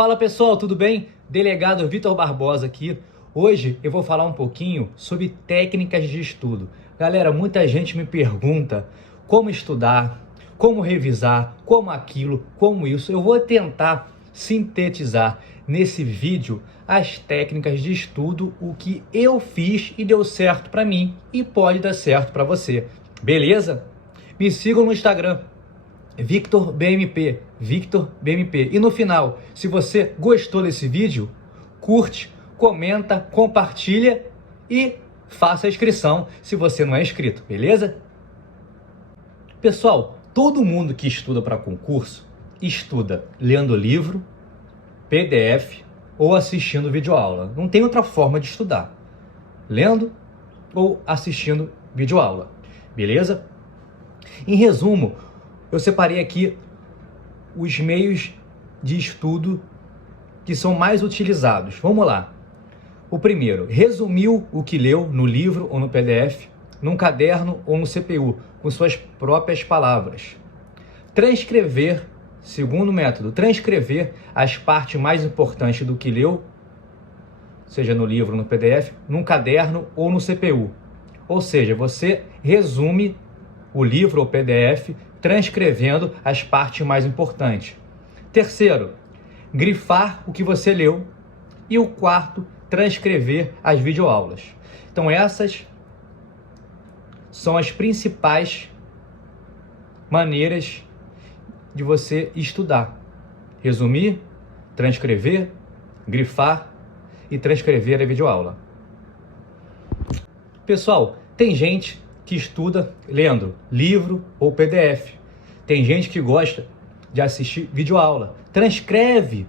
Fala pessoal, tudo bem? Delegado Vitor Barbosa aqui. Hoje eu vou falar um pouquinho sobre técnicas de estudo. Galera, muita gente me pergunta como estudar, como revisar, como aquilo, como isso. Eu vou tentar sintetizar nesse vídeo as técnicas de estudo, o que eu fiz e deu certo para mim e pode dar certo para você. Beleza? Me sigam no Instagram. Victor BMP. E no final, se você gostou desse vídeo, curte, comenta, compartilha e faça a inscrição se você não é inscrito, beleza? Pessoal, todo mundo que estuda para concurso, estuda lendo livro, PDF ou assistindo videoaula. Não tem outra forma de estudar, lendo ou assistindo videoaula, beleza? Em resumo, eu separei aqui os meios de estudo que são mais utilizados. Vamos lá. O primeiro, resumiu o que leu no livro ou no PDF, num caderno ou no CPU, com suas próprias palavras. Transcrever, segundo método, transcrever as partes mais importantes do que leu, seja no livro ou no PDF, num caderno ou no CPU. Ou seja, você resume o livro ou PDF, transcrevendo as partes mais importantes. Terceiro, grifar o que você leu. E o quarto, transcrever as videoaulas. Então essas são as principais maneiras de você estudar. Resumir, transcrever, grifar e transcrever a videoaula. Pessoal, tem gente que estuda lendo livro ou PDF. Tem gente que gosta de assistir videoaula. Transcreve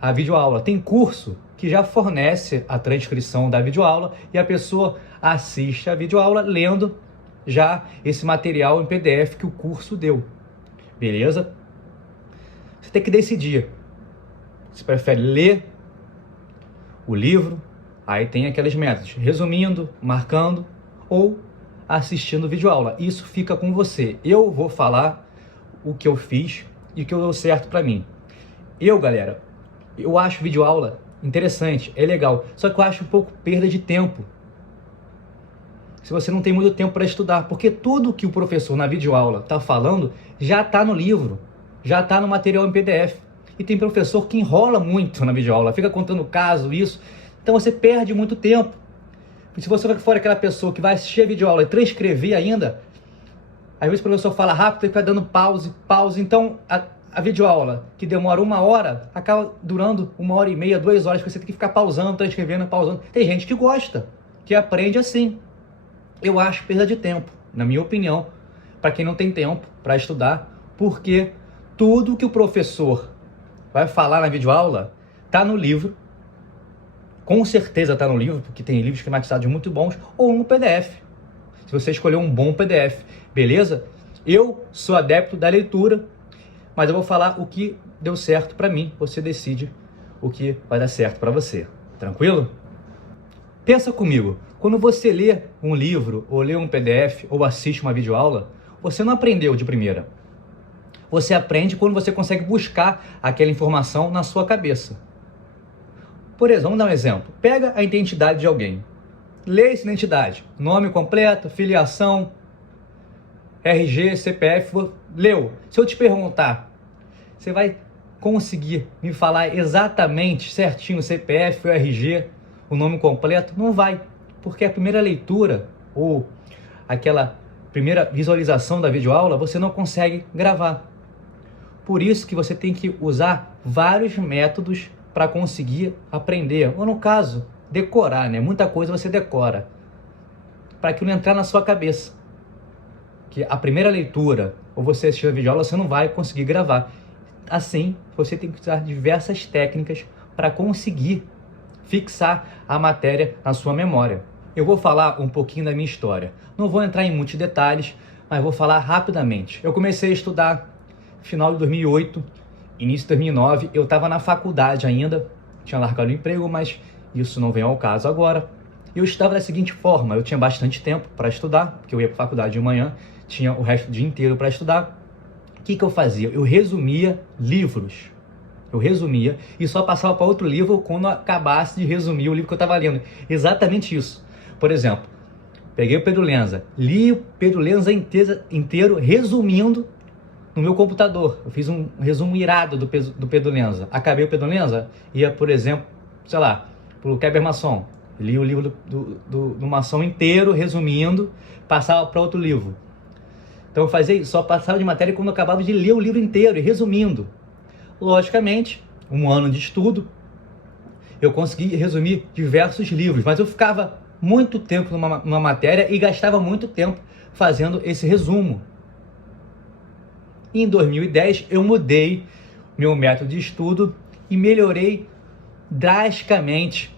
a videoaula. Tem curso que já fornece a transcrição da videoaula e a pessoa assiste a videoaula lendo já esse material em PDF que o curso deu. Beleza? Você tem que decidir. Você prefere ler o livro, aí tem aqueles métodos, resumindo, marcando ou assistindo videoaula. Isso fica com você. Eu vou falar o que eu fiz e o que deu certo para mim. Galera, eu acho videoaula interessante, é legal, só que eu acho um pouco perda de tempo. Se você não tem muito tempo para estudar, porque tudo que o professor na videoaula está falando já está no livro, já está no material em PDF. E tem professor que enrola muito na videoaula, fica contando caso, isso. Então você perde muito tempo. Se você for aquela pessoa que vai assistir a videoaula e transcrever ainda, às vezes o professor fala rápido e fica dando pause. Então a videoaula que demora 1 hora, acaba durando 1h30, 2 horas, porque você tem que ficar pausando, transcrevendo, pausando. Tem gente que gosta, que aprende assim. Eu acho perda de tempo, na minha opinião, para quem não tem tempo para estudar, porque tudo que o professor vai falar na videoaula está no livro. Com certeza está no livro, porque tem livros esquematizados muito bons, ou no PDF, se você escolher um bom PDF, beleza? Eu sou adepto da leitura, mas eu vou falar o que deu certo para mim, você decide o que vai dar certo para você, tranquilo? Pensa comigo, quando você lê um livro, ou lê um PDF, ou assiste uma videoaula, você não aprendeu de primeira. Você aprende quando você consegue buscar aquela informação na sua cabeça. Por exemplo, vamos dar um exemplo. Pega a identidade de alguém. Lê essa identidade. Nome completo, filiação, RG, CPF. Leu. Se eu te perguntar, você vai conseguir me falar exatamente, certinho, o CPF, o RG, o nome completo? Não vai. Porque a primeira leitura, ou aquela primeira visualização da videoaula, você não consegue gravar. Por isso que você tem que usar vários métodos para conseguir aprender, ou no caso, decorar, né? Muita coisa você decora, para aquilo entrar na sua cabeça. Que a primeira leitura, ou você assistir a videoaula, você não vai conseguir gravar. Assim, você tem que usar diversas técnicas para conseguir fixar a matéria na sua memória. Eu vou falar um pouquinho da minha história. Não vou entrar em muitos detalhes, mas vou falar rapidamente. Eu comecei a estudar no final de 2008, início de 2009, eu estava na faculdade ainda, tinha largado o emprego, mas isso não vem ao caso agora. Eu estava da seguinte forma, eu tinha bastante tempo para estudar, porque eu ia para a faculdade de manhã, tinha o resto do dia inteiro para estudar. O que eu fazia? Eu resumia livros. Eu resumia e só passava para outro livro quando acabasse de resumir o livro que eu estava lendo. Exatamente isso. Por exemplo, peguei o Pedro Lenza, li o Pedro Lenza inteiro resumindo no meu computador. Eu fiz um resumo irado do Pedro Lenza. Acabei o Pedro Lenza, ia, por exemplo, sei lá, pro Kleber Masson. Li o livro do Masson inteiro, resumindo, passava para outro livro. Então eu fazia isso, só passava de matéria quando eu acabava de ler o livro inteiro e resumindo. Logicamente, um ano de estudo, eu consegui resumir diversos livros, mas eu ficava muito tempo numa matéria e gastava muito tempo fazendo esse resumo. Em 2010, eu mudei meu método de estudo e melhorei drasticamente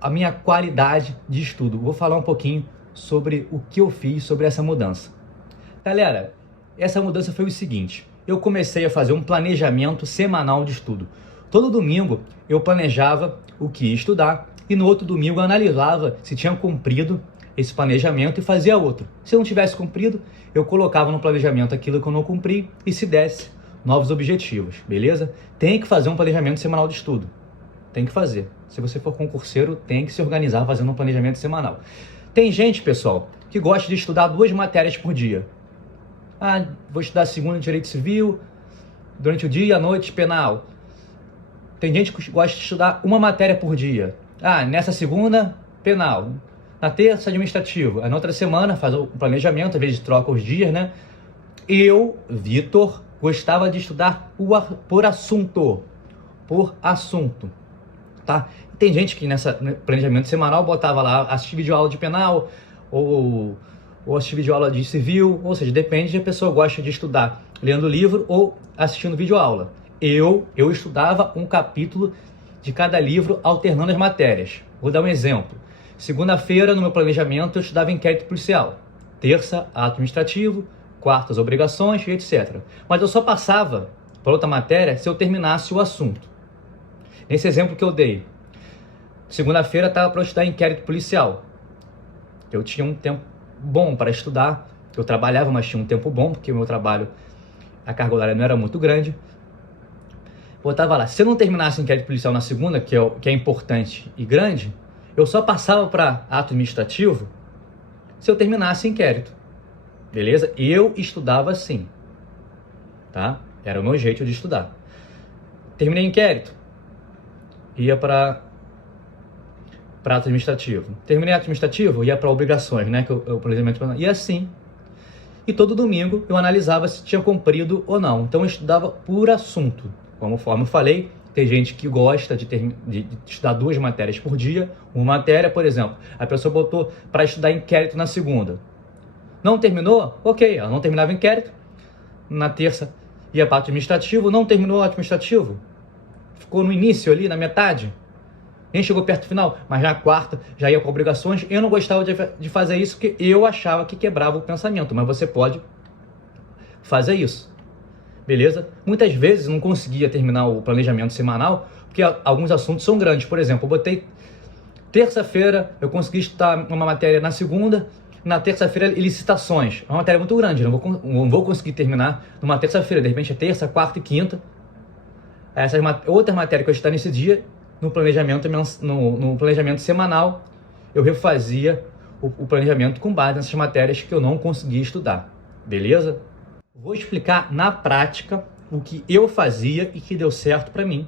a minha qualidade de estudo. Vou falar um pouquinho sobre o que eu fiz sobre essa mudança. Galera, essa mudança foi o seguinte: eu comecei a fazer um planejamento semanal de estudo. Todo domingo eu planejava o que ia estudar e no outro domingo eu analisava se tinha cumprido esse planejamento e fazia outro. Se eu não tivesse cumprido, eu colocava no planejamento aquilo que eu não cumpri e se desse novos objetivos, beleza? Tem que fazer um planejamento semanal de estudo. Tem que fazer. Se você for concurseiro, tem que se organizar fazendo um planejamento semanal. Tem gente, pessoal, que gosta de estudar 2 matérias por dia. Ah, vou estudar segunda direito civil, durante o dia e à noite penal. Tem gente que gosta de estudar uma matéria por dia. Ah, nessa segunda, penal. Na terça, administrativo. Aí na outra semana, faz o planejamento, às vezes troca os dias, né? Eu, Vitor, gostava de estudar por assunto. Por assunto. Tá? Tem gente que nesse planejamento semanal botava lá assistir videoaula de penal ou assistir videoaula de civil, ou seja, depende de a pessoa gosta de estudar lendo livro ou assistindo videoaula. Eu estudava um capítulo de cada livro alternando as matérias. Vou dar um exemplo. Segunda-feira, no meu planejamento, eu estudava inquérito policial. Terça, ato administrativo, quarta, as obrigações, etc. Mas eu só passava para outra matéria se eu terminasse o assunto. Nesse exemplo que eu dei, segunda-feira estava para eu estudar inquérito policial. Eu tinha um tempo bom para estudar, eu trabalhava, mas tinha um tempo bom, porque o meu trabalho, a carga horária não era muito grande. Botava lá, se eu não terminasse inquérito policial na segunda, que é importante e grande, eu só passava para ato administrativo se eu terminasse inquérito. Beleza? Eu estudava assim, tá? Era o meu jeito de estudar. Terminei inquérito, ia para ato administrativo. Terminei ato administrativo, ia para obrigações, né? Que o planejamento. E assim. E todo domingo eu analisava se tinha cumprido ou não. Então eu estudava por assunto. Conforme eu falei, tem gente que gosta de estudar 2 matérias por dia. Uma matéria, por exemplo, a pessoa botou para estudar inquérito na segunda. Não terminou? Ok, ela não terminava inquérito. Na terça ia para ato administrativo, não terminou o administrativo. Ficou no início ali, na metade. Nem chegou perto do final, mas na quarta já ia para obrigações. Eu não gostava de fazer isso porque eu achava que quebrava o pensamento, mas você pode fazer isso. Beleza? Muitas vezes não conseguia terminar o planejamento semanal porque alguns assuntos são grandes. Por exemplo, eu botei terça-feira, eu consegui estudar uma matéria na segunda, na terça-feira licitações. É uma matéria muito grande, não vou conseguir terminar numa terça-feira, de repente é terça, quarta e quinta. Essas outras matérias que eu estudar nesse dia, no planejamento semanal, eu refazia o planejamento com base nessas matérias que eu não conseguia estudar. Beleza? Vou explicar na prática o que eu fazia e que deu certo para mim.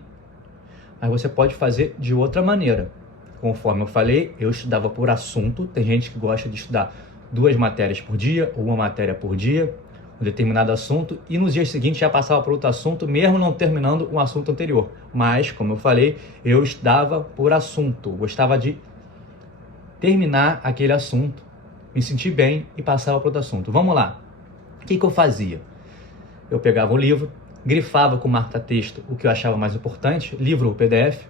Mas você pode fazer de outra maneira. Conforme eu falei, eu estudava por assunto. Tem gente que gosta de estudar 2 matérias por dia ou 1 matéria por dia, um determinado assunto, e nos dias seguintes já passava para outro assunto, mesmo não terminando um assunto anterior. Mas, como eu falei, eu estudava por assunto. Gostava de terminar aquele assunto, me sentir bem e passava para outro assunto. Vamos lá. O que eu fazia? Eu pegava o livro, grifava com marca-texto o que eu achava mais importante, livro ou PDF,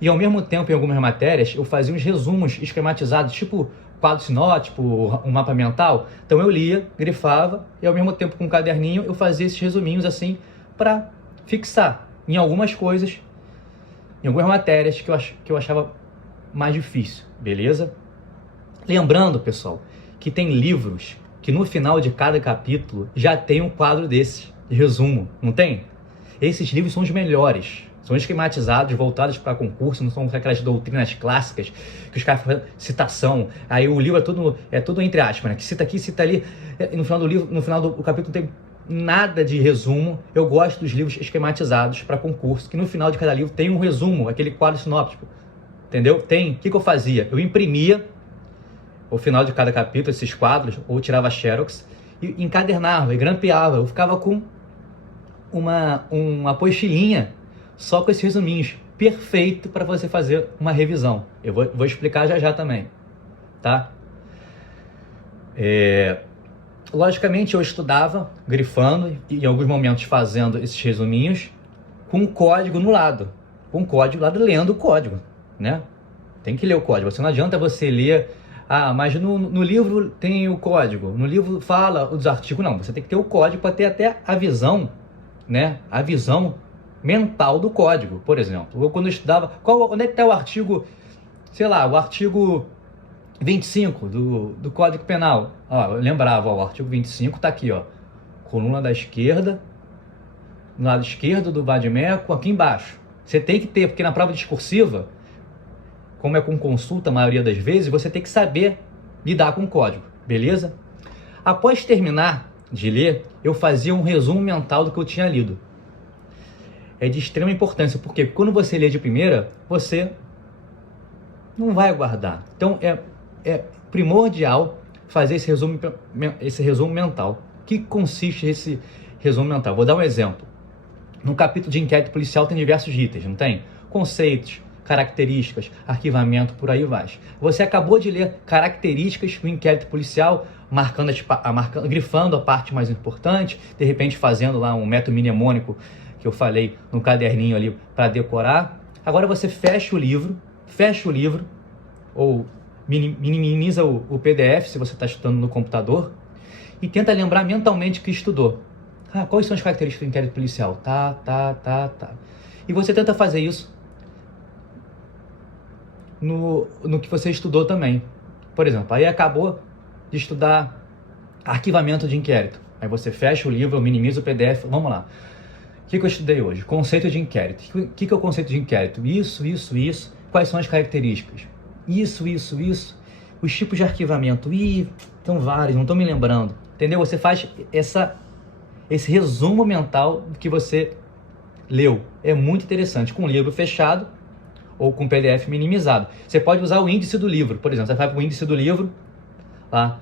e ao mesmo tempo, em algumas matérias, eu fazia uns resumos esquematizados, tipo quadro sinótipo, um mapa mental. Então eu lia, grifava, e ao mesmo tempo com um caderninho eu fazia esses resuminhos assim para fixar em algumas coisas, em algumas matérias que eu achava mais difícil, beleza? Lembrando, pessoal, que tem livros que no final de cada capítulo já tem um quadro desse, de resumo, não tem? Esses livros são os melhores. São esquematizados, voltados para concurso, não são aquelas doutrinas clássicas que os caras fazem citação. Aí o livro é tudo entre aspas, né? Que cita aqui, cita ali. E no final do livro, no final do capítulo não tem nada de resumo. Eu gosto dos livros esquematizados para concurso, que no final de cada livro tem um resumo, aquele quadro sinóptico. Entendeu? Tem. O que eu fazia? Eu imprimia o final de cada capítulo, esses quadros, ou tirava xerox e encadernava e grampeava. Eu ficava com uma apostilinha só com esses resuminhos, perfeito para você fazer uma revisão. Eu vou explicar já também, tá? Logicamente eu estudava, grifando, e em alguns momentos fazendo esses resuminhos, com um código no lado. Com um código lá, lendo o código, né? Tem que ler o código. Não adianta você ler, mas no livro tem o código, no livro fala os artigos. Não, você tem que ter o código para ter até a visão, né? A visão mental do código, por exemplo. Eu, quando eu estudava, onde é que está o artigo, sei lá, o artigo 25 do Código Penal? Eu lembrava, o artigo 25 está aqui, coluna da esquerda, no lado esquerdo do vade-mecum, aqui embaixo. Você tem que ter, porque na prova discursiva, como é com consulta a maioria das vezes, você tem que saber lidar com o código, beleza? Após terminar de ler, eu fazia um resumo mental do que eu tinha lido. É de extrema importância, porque quando você lê de primeira, você não vai guardar. Então é primordial fazer esse resumo mental. O que consiste esse resumo mental? Vou dar um exemplo. No capítulo de inquérito policial tem diversos itens, não tem? Conceitos, características, arquivamento, por aí vai. Você acabou de ler características do inquérito policial, grifando a parte mais importante, de repente fazendo lá um método mnemônico que eu falei no caderninho ali para decorar. Agora você fecha o livro, ou minimiza o PDF se você está estudando no computador, e tenta lembrar mentalmente o que estudou. Quais são as características do inquérito policial? Tá. E você tenta fazer isso no que você estudou também. Por exemplo, aí acabou de estudar arquivamento de inquérito. Aí você fecha o livro, minimiza o PDF, vamos lá. O que eu estudei hoje? Conceito de inquérito. O que é o conceito de inquérito? Isso. Quais são as características? Isso. Os tipos de arquivamento. São vários, não estou me lembrando. Entendeu? Você faz esse resumo mental do que você leu. É muito interessante. Com o livro fechado ou com PDF minimizado. Você pode usar o índice do livro. Por exemplo, você vai para o índice do livro lá,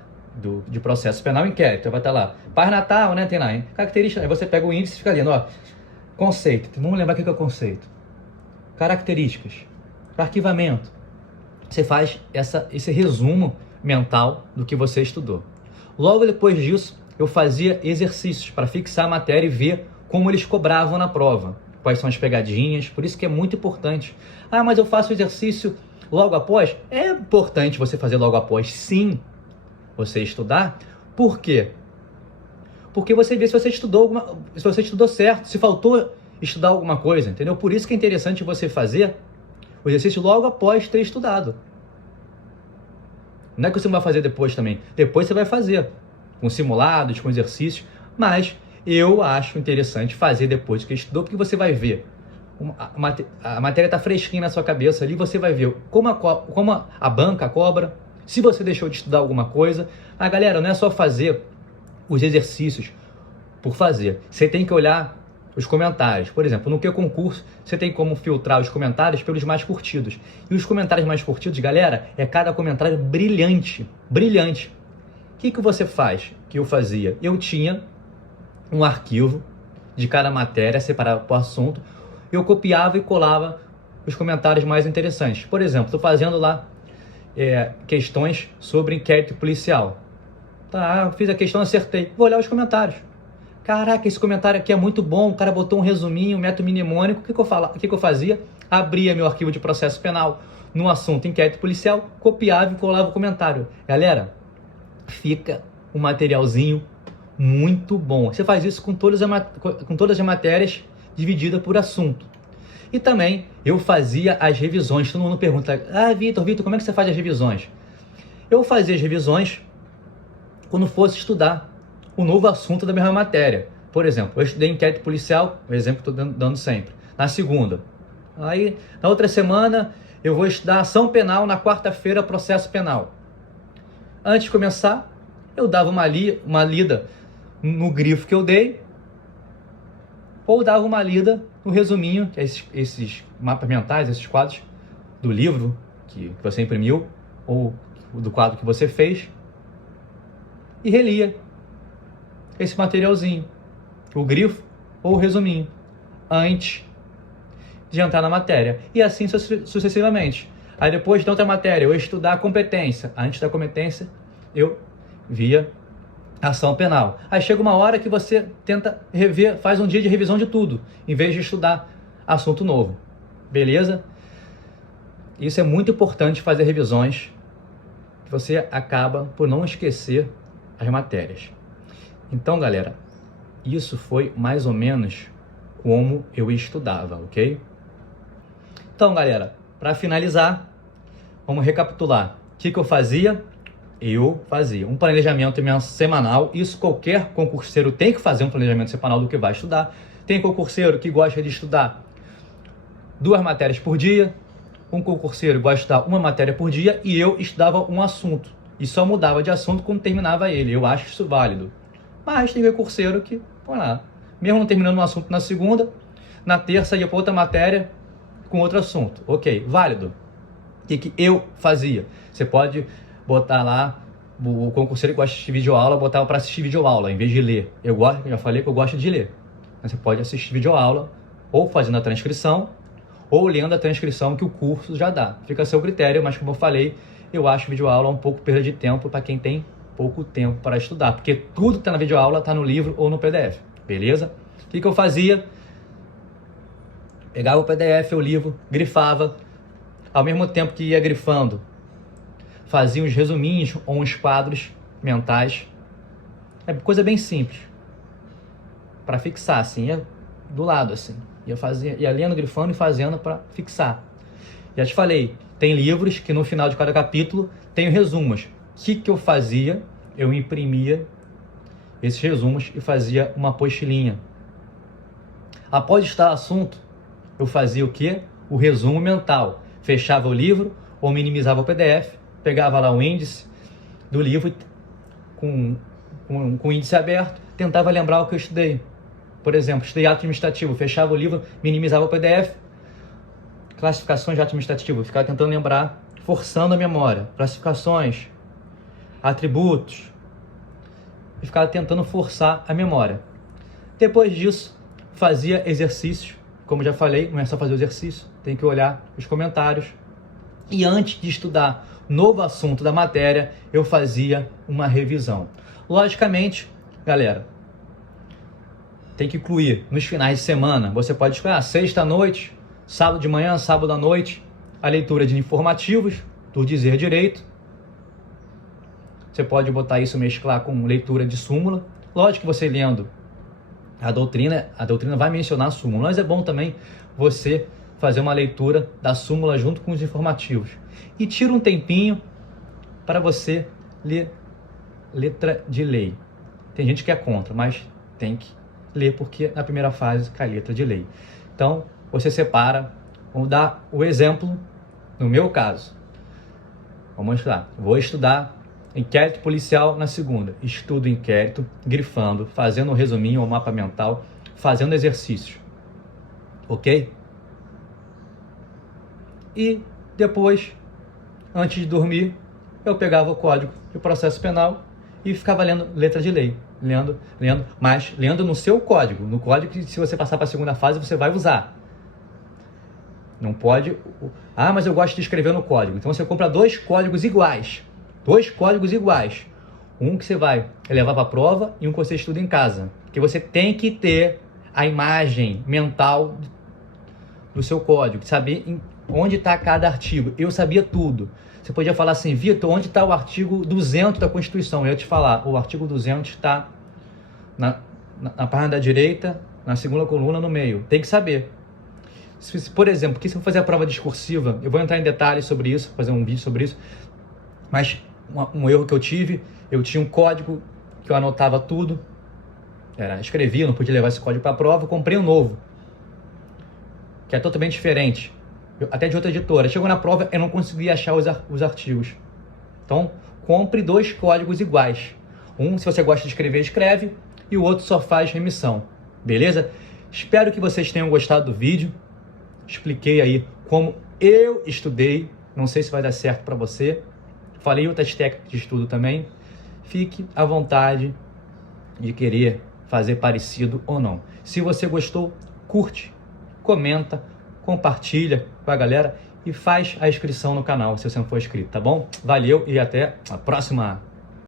de processo penal inquérito. Vai estar lá. Paz Natal, né? Tem lá, hein? Característica. Aí você pega o índice e fica lendo, conceito. Vamos lembrar o que é o conceito. Características. Arquivamento. Você faz esse resumo mental do que você estudou. Logo depois disso, eu fazia exercícios para fixar a matéria e ver como eles cobravam na prova. Quais são as pegadinhas. Por isso que é muito importante. Mas eu faço o exercício logo após? É importante você fazer logo após, sim, você estudar. Por quê? Porque você vê se você estudou certo, se faltou estudar alguma coisa, entendeu? Por isso que é interessante você fazer o exercício logo após ter estudado. Não é que você não vai fazer depois também. Depois você vai fazer, com simulados, com exercícios, mas eu acho interessante fazer depois que estudou, porque você vai ver, a matéria está fresquinha na sua cabeça ali, você vai ver como a banca cobra, se você deixou de estudar alguma coisa. Galera, não é só fazer os exercícios por fazer. Você tem que olhar os comentários. Por exemplo, no concurso, você tem como filtrar os comentários pelos mais curtidos. E os comentários mais curtidos, galera, é cada comentário brilhante. Brilhante. O que você faz? Que eu fazia? Eu tinha um arquivo de cada matéria separado por assunto. Eu copiava e colava os comentários mais interessantes. Por exemplo, estou fazendo lá questões sobre inquérito policial. Fiz a questão, acertei. Vou olhar os comentários. Caraca, esse comentário aqui é muito bom. O cara botou um resuminho, um método mnemônico. O que eu fazia? Abria meu arquivo de processo penal no assunto inquérito policial, copiava e colava o comentário. Galera, fica um materialzinho muito bom. Você faz isso com todas as matérias divididas por assunto. E também eu fazia as revisões. Todo mundo pergunta, Vitor, como é que você faz as revisões? Eu fazia as revisões quando fosse estudar o novo assunto da mesma matéria. Por exemplo, eu estudei inquérito policial, o exemplo que estou dando sempre, na segunda. Aí, na outra semana, eu vou estudar ação penal, na quarta-feira, processo penal. Antes de começar, eu dava uma lida no grifo que eu dei, ou dava uma lida no resuminho, que é esses mapas mentais, esses quadros do livro que você imprimiu, ou do quadro que você fez, e relia esse materialzinho, o grifo ou o resuminho, antes de entrar na matéria. E assim sucessivamente. Aí depois de outra matéria, eu ia estudar a competência. Antes da competência, eu via ação penal. Aí chega uma hora que você tenta rever, faz um dia de revisão de tudo, em vez de estudar assunto novo. Beleza? Isso é muito importante, fazer revisões, que você acaba por não esquecer as matérias. Então, galera, isso foi mais ou menos como eu estudava, ok? Então, galera, para finalizar, vamos recapitular. O que eu fazia? Eu fazia um planejamento semanal. Isso qualquer concurseiro tem que fazer, um planejamento semanal do que vai estudar. Tem concurseiro que gosta de estudar 2 matérias por dia. Um concurseiro gosta de estudar 1 matéria por dia. E eu estudava um assunto. E só mudava de assunto quando terminava ele. Eu acho isso válido. Mas tem concurseiro que, pô lá, mesmo não terminando um assunto na segunda, na terça ia para outra matéria com outro assunto. Ok, válido. O que eu fazia? Você pode botar lá, o concurseiro que gosta de assistir videoaula, botar para assistir videoaula, em vez de ler. Eu já falei que eu gosto de ler. Você pode assistir videoaula, ou fazendo a transcrição, ou lendo a transcrição que o curso já dá. Fica a seu critério, mas como eu falei, eu acho videoaula um pouco perda de tempo para quem tem pouco tempo para estudar, porque tudo que está na videoaula está no livro ou no PDF, beleza? O que eu fazia? Pegava o PDF, o livro, grifava, ao mesmo tempo que ia grifando, fazia uns resuminhos ou uns quadros mentais. É coisa bem simples, para fixar assim, ia do lado assim, ia lendo, grifando e fazendo para fixar. Já te falei, tem livros que no final de cada capítulo tem resumos. O que eu fazia? Eu imprimia esses resumos e fazia uma apostilinha. Após estar assunto, eu fazia o quê? O resumo mental. Fechava o livro ou minimizava o PDF, pegava lá o índice do livro com o índice aberto, tentava lembrar o que eu estudei. Por exemplo, estudei ato administrativo, fechava o livro, minimizava o PDF, classificações de ato administrativo, ficava tentando lembrar, forçando a memória, classificações, atributos, e ficava tentando forçar a memória. Depois disso, fazia exercícios, como já falei, não é só fazer o exercício, tem que olhar os comentários. E antes de estudar novo assunto da matéria, eu fazia uma revisão. Logicamente, galera, tem que incluir nos finais de semana. Você pode escolher sexta à noite, sábado de manhã, sábado à noite, a leitura de informativos do Dizer Direito. Você pode botar isso, mesclar com leitura de súmula. Lógico que você lendo a doutrina vai mencionar a súmula, mas é bom também você fazer uma leitura da súmula junto com os informativos. E tira um tempinho para você ler letra de lei. Tem gente que é contra, mas tem que ler porque na primeira fase cai letra de lei. Então, você separa. Vamos dar o exemplo no meu caso. Vamos lá. Vou estudar inquérito policial na segunda. Estudo inquérito, grifando, fazendo um resuminho ou mapa mental, fazendo exercícios. Ok? E depois, antes de dormir, eu pegava o código de processo penal e ficava lendo letra de lei. Mas lendo no seu código. No código que, se você passar para a segunda fase, você vai usar. Não pode... mas eu gosto de escrever no código. Então você compra 2 códigos iguais. 2 códigos iguais. Um que você vai levar para a prova e um que você estuda em casa. Porque você tem que ter a imagem mental do seu código. Saber onde está cada artigo. Eu sabia tudo. Você podia falar assim, Vitor, onde está o artigo 200 da Constituição? Eu ia te falar, o artigo 200 está na página da direita, na segunda coluna, no meio. Tem que saber. Por exemplo, porque se eu for fazer a prova discursiva, eu vou entrar em detalhes sobre isso, fazer um vídeo sobre isso, mas um erro que eu tinha um código que eu anotava tudo, escrevi, não podia levar esse código para a prova, comprei um novo, que é totalmente diferente, até de outra editora. Chegou na prova, eu não consegui achar os artigos. Então, compre 2 códigos iguais. Um, se você gosta de escrever, escreve, e o outro só faz remissão. Beleza? Espero que vocês tenham gostado do vídeo. Expliquei aí como eu estudei. Não sei se vai dar certo para você. Falei outras técnicas de estudo também. Fique à vontade de querer fazer parecido ou não. Se você gostou, curte, comenta, compartilha com a galera e faz a inscrição no canal se você não for inscrito, tá bom? Valeu e até a próxima!